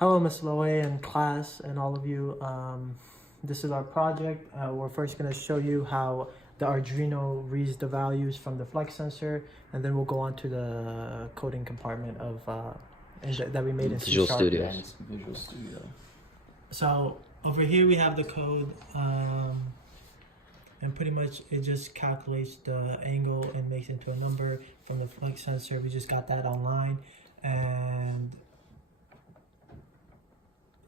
Hello, Ms. Loe and class and all of you. This is our project. We're first going to show you how the Arduino reads the values from the flex sensor, and then we'll go on to the coding compartment of that we made in Visual C#. Studio. Visual Studio. So over here we have the code, and pretty much it just calculates the angle and makes it into a number from the flex sensor. We just got that online, and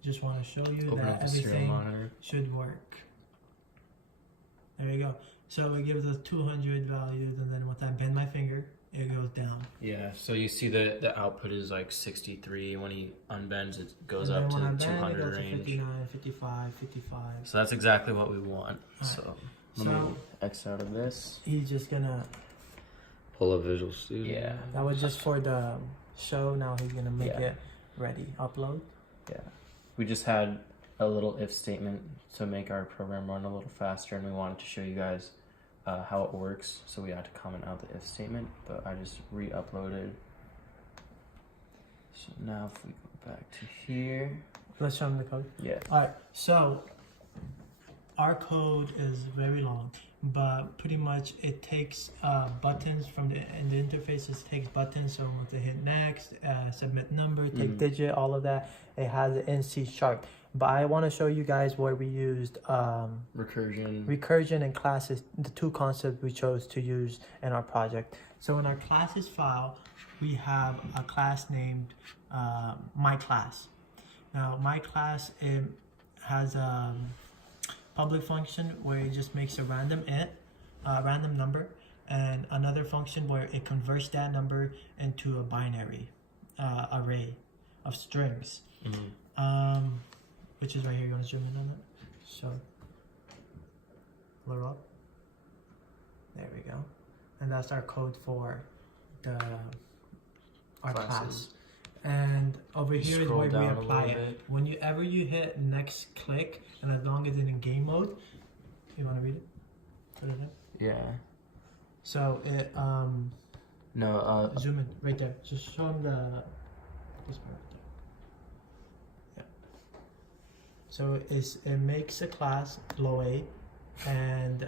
just want to show you Open that up the serial everything monitor. should work. There you go. So it gives us 200 values, and then once I bend my finger, it goes down. Yeah, so you see the output is like 63. When he unbends, it goes And up then to when the I bend, it 200 goes to range. 59, 55, 55. So that's exactly what we want. So So let me X out of this. he's just gonna, Pull up Visual Studio. Yeah. that was just for the show. Now he's gonna make Yeah. it ready. Upload. Yeah. We just had a little if statement to make our program run a little faster, and we wanted to show you guys how it works. So we had to comment out the if statement, but I just re-uploaded. So now if we go back to here. Let's show him the code. Yeah. Alright, so our code is very long, but pretty much it takes buttons from the interface. It takes buttons, so once they hit next, submit number, take digit, all of that, it has it in C#. But I want to show you guys where we used recursion and classes, the two concepts we chose to use in our project. So in our classes file, we have a class named my class. Now my class, it has a public function where it just makes a random random number, and another function where it converts that number into a binary array of strings. Which is right here. You want to zoom in on that? So, blur up. There we go. And that's our code for our class. And over here is where we apply it. Whenever you hit next click, and as long as it's in game mode, you want to read it? Put it in. Yeah. So it No. zoom in right there. Just show them this part right there. Yeah. So it makes a class Loe, and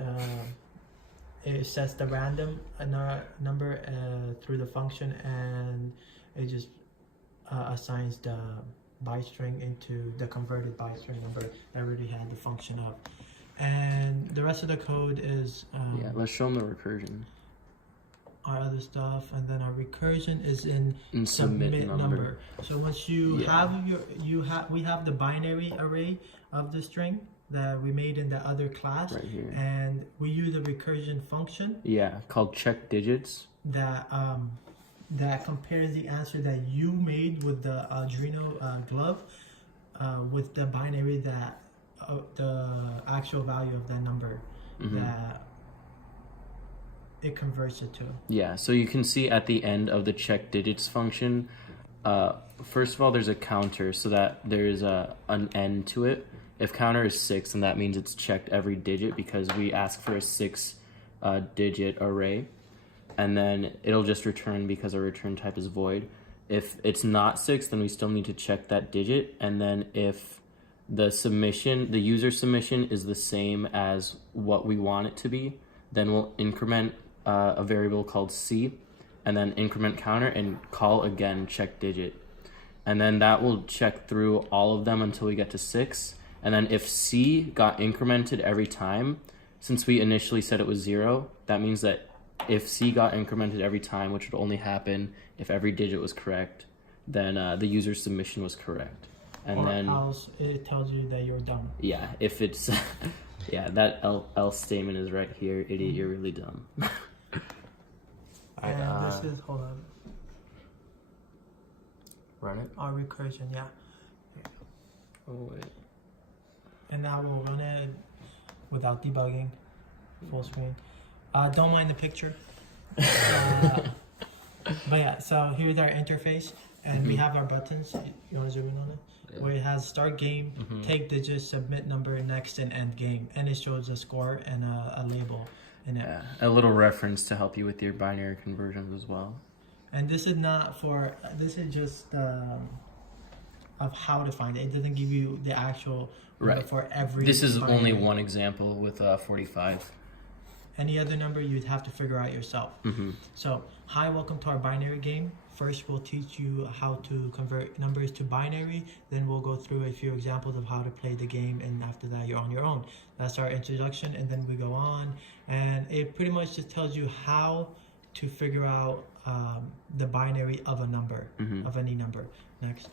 it sets the random number through the function, and it just assigns the byte string into the converted byte string number that already had the function of. And the rest of the code is yeah. Let's show them the recursion. our other stuff, and then our recursion is in submit number. So once you we have the binary array of the string that we made in the other class, Right here. and we use a recursion function Yeah, called check digits. that compares the answer that you made with the Arduino glove with the binary that the actual value of that number that it converts it to. Yeah, so you can see at the end of the check digits function, first of all, there's a counter so that there's an end to it. If counter is 6, then that means it's checked every digit because we ask for a 6-digit array. And then it'll just return because our return type is void. If it's not 6, then we still need to check that digit. And then if the user submission is the same as what we want it to be, then we'll increment a variable called C, and then increment counter and call again check digit. And then that will check through all of them until we get to 6. And then if C got incremented every time, since we initially said it was 0, that means that if C got incremented every time, which would only happen if every digit was correct, then the user's submission was correct. And or then else it tells you that you're dumb. yeah, if it's yeah, that else statement is right here. Idiot, you're really dumb. And this is, hold on, Run it. our recursion, yeah. Oh wait. And now we'll run it without debugging, full screen. Don't mind the picture. But yeah, so here's our interface, and we have our buttons. You want to zoom in on it? Yeah. Where it has start game, take digits, submit number, next, and end game. And it shows a score and a label in it. Yeah, a little reference to help you with your binary conversions as well. And this is not for, this is just of how to find it. It doesn't give you the actual number Right. for every. This is only binary. one example with 45. Any other number you'd have to figure out yourself. Mm-hmm. So, hi, welcome to our binary game. First, we'll teach you how to convert numbers to binary. Then we'll go through a few examples of how to play the game, and after that, you're on your own. That's our introduction, and then we go on, and it pretty much just tells you how to figure out the binary of a number, of any number. Next.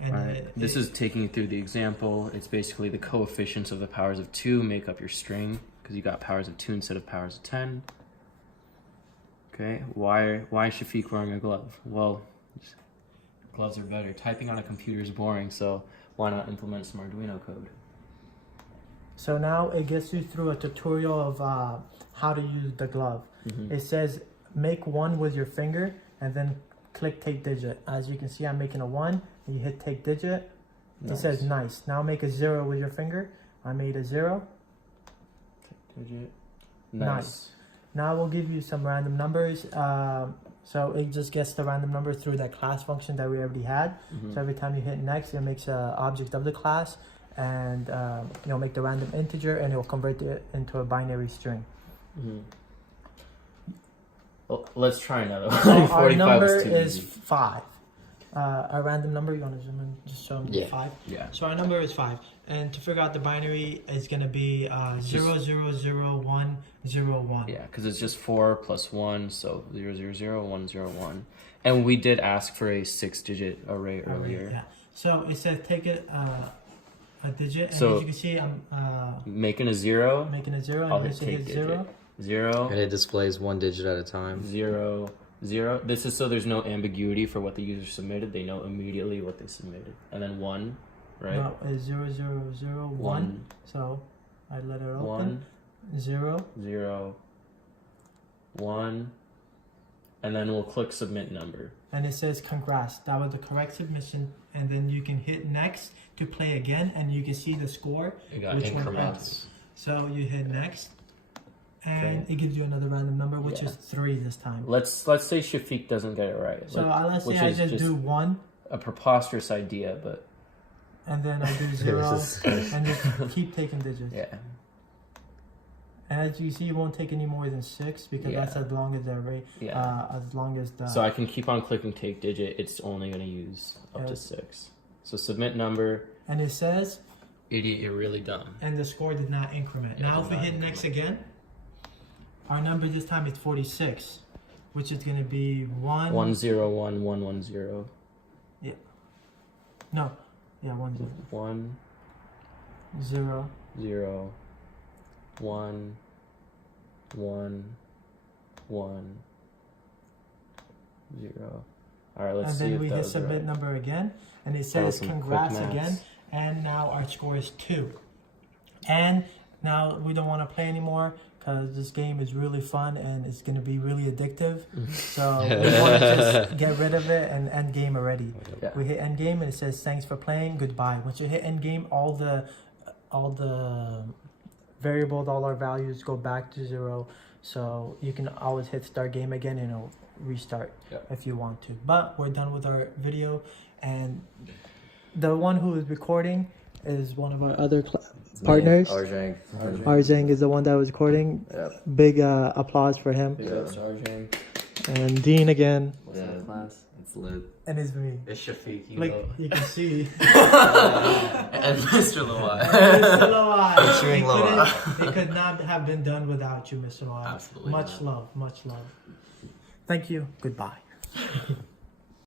And All right. This is taking you through the example. It's basically the coefficients of the powers of 2 make up your string, because you got powers of 2 instead of powers of 10. Okay, why is Shafiq wearing a glove? Well, gloves are better. Typing on a computer is boring, so why not implement some Arduino code? So now it gets you through a tutorial of how to use the glove. It says make 1 with your finger and then click take digit. As you can see, I'm making a 1. You hit take digit. Nice. It says nice. Now make a 0 with your finger. I made a 0. Take digit. Nice. Now we'll give you some random numbers. So it just gets the random number through that class function that we already had. So every time you hit next, it makes an object of the class, and it'll make the random integer, and it'll convert it into a binary string. Well, let's try another one. So our number is too is easy. 5. A random number, you want to zoom in, just show me 5? Yeah. So our number is 5. And to figure out the binary, it's going to be 0000101. Yeah, because it's just 4 plus 1, so 0000101. And we did ask for a 6-digit array earlier. Yeah. So it says take it a digit, and So as you can see, I'm making a 0. making a 0, I'll and hit this hit take 0. digit. 0. And it displays 1 digit at a time. 0, 0. This is so there's no ambiguity for what the user submitted. They know immediately what they submitted. And then 1, right? No, it's 0001. So I let it open. 1, 0. 0, 1. And then we'll click submit number. And it says congrats, that was the correct submission. And then you can hit next to play again, and you can see the score. It got which one increments. So you hit next, and it gives you another random number, which is 3 this time. Let's say Shafiq doesn't get it right. So let's say I just do 1. A preposterous idea, but And then I do 0, and just keep taking digits. yeah. And as you see, you won't take any more than 6, because that's as long as the array. Yeah. As long as the. So I can keep on clicking take digit. It's only going to use up to 6. So submit number. And it says. Idiot, you're really dumb. And the score did not increment. Now if we hit next again, our number this time is 46, which is going to be 101110. Yeah. No. Yeah, 1 0. 1 0 0 1 1 1 0. All right, let's and see then if we that hit was submit right. number again, and it That was says some quick congrats maths. again, and now our score is 2. And now we don't want to play anymore because this game is really fun and it's going to be really addictive. So we want to just get rid of it and end game already. Yeah. We hit end game and it says thanks for playing, goodbye. Once you hit end game, all the variables, all our values go back to 0. So you can always hit start game again and it'll restart if you want to. But we're done with our video, and the one who is recording is one of our other partners. Arzhang. Arzhang is the one that was recording. Yep. Big applause for him. Arzhang. And Dean again. What's up, class? It's lit. And it's me. It's Shafiq. You Like know. you can see. And Mr. Loai. Mr. Loai. Featuring Loai. It could not have been done without you, Mr. Loai. Absolutely Much not. love, much love. Thank you. Goodbye.